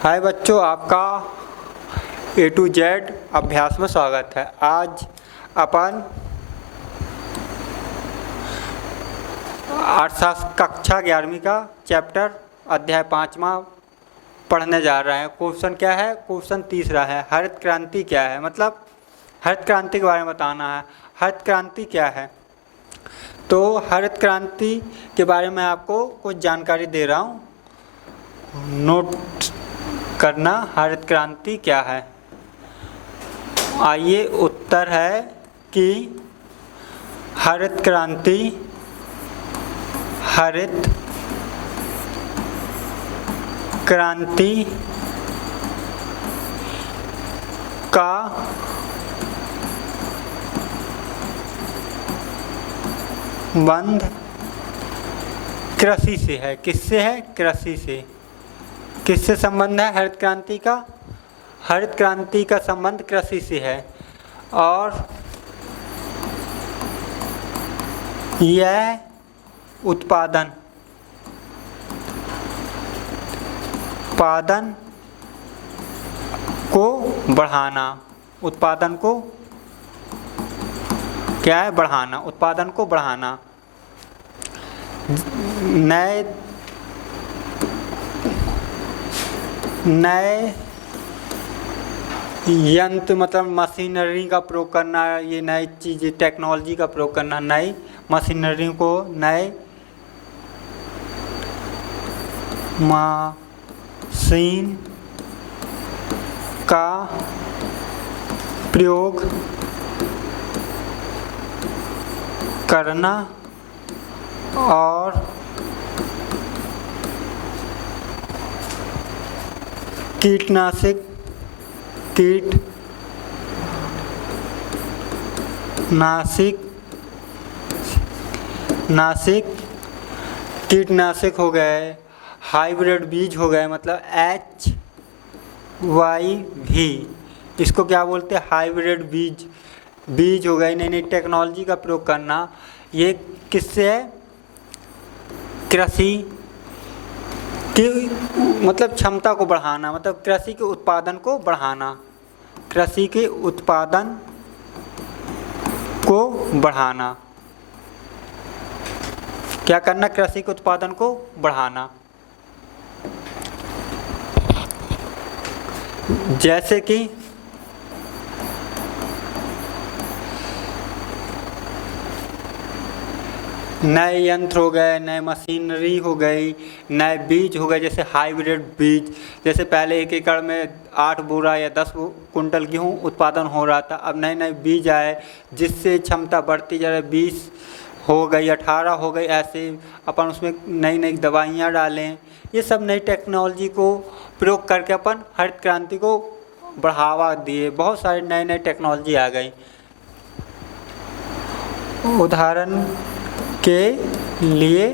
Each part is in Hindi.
हाय बच्चों, आपका A to Z अभ्यास में स्वागत है। आज अपन अर्थशास्त्र कक्षा 11वीं का चैप्टर अध्याय 5वां पढ़ने जा रहे हैं। क्वेश्चन क्या है? क्वेश्चन तीसरा है, हरित क्रांति क्या है? मतलब हरित क्रांति के बारे में बताना है। हरित क्रांति क्या है? तो हरित क्रांति के बारे में आपको कुछ जानकारी दे रहा हूँ, नोट करना। हरित क्रांति क्या है? आइए, उत्तर है कि हरित क्रांति का संबंध कृषि से है। किससे है? कृषि से। किससे संबंध है हरित क्रांति का? हरित क्रांति का संबंध कृषि से है और यह उत्पादन को बढ़ाना, उत्पादन को क्या है? बढ़ाना, उत्पादन को बढ़ाना, नए यंत्र मतलब मशीनरी का प्रयोग करना, ये नई चीज़ें टेक्नोलॉजी का प्रयोग करना, नई मशीनरी को, नए मशीन का प्रयोग करना और कीटनाशक हो गए, हाइब्रिड बीज हो गए, मतलब HYV, इसको क्या बोलते हैं? हाइब्रिड बीज हो गए, नई नई टेक्नोलॉजी का प्रयोग करना। ये किससे है? कृषि की मतलब क्षमता को बढ़ाना, मतलब कृषि के उत्पादन को बढ़ाना, कृषि के उत्पादन को बढ़ाना। क्या करना? कृषि के उत्पादन को बढ़ाना। जैसे कि नए यंत्र हो गए, नए मशीनरी हो गई, नए बीज हो गए, जैसे हाइब्रिड बीज। जैसे पहले 1 एकड़ में 8 बोरा या 10 कुंटल गेहूँ उत्पादन हो रहा था, अब नए नए बीज आए जिससे क्षमता बढ़ती जा रही, 20 हो गई, 18 हो गई, ऐसे अपन उसमें नई नई दवाइयाँ डालें। ये सब नई टेक्नोलॉजी को प्रयोग करके अपन हरित क्रांति को बढ़ावा दिए। बहुत सारे नए नए टेक्नोलॉजी आ गई। उदाहरण के लिए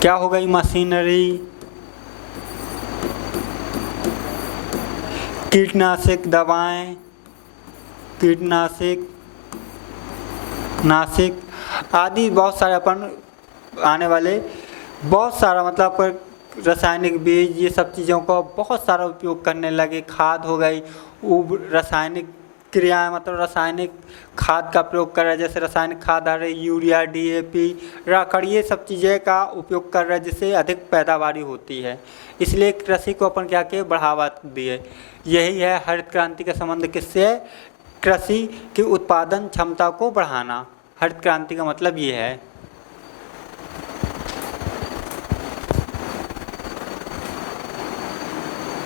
क्या हो गई? मशीनरी, कीटनाशक दवाएं, नाशक आदि बहुत सारे अपन आने वाले बहुत सारा मतलब रासायनिक बीज, ये सब चीज़ों का बहुत सारा उपयोग करने लगे। खाद हो गई, रासायनिक क्रियाएं मतलब रासायनिक खाद का प्रयोग कर रहे हैं, जैसे रासायनिक खाद आ रही, यूरिया, DAP, राखड़, ये सब चीज़ें का उपयोग कर रहे हैं जिससे अधिक पैदावारी होती है। इसलिए कृषि को अपन क्या किए? बढ़ावा दिए। यही है हरित क्रांति का संबंध किससे है? कृषि की उत्पादन क्षमता को बढ़ाना। हरित क्रांति का मतलब ये है।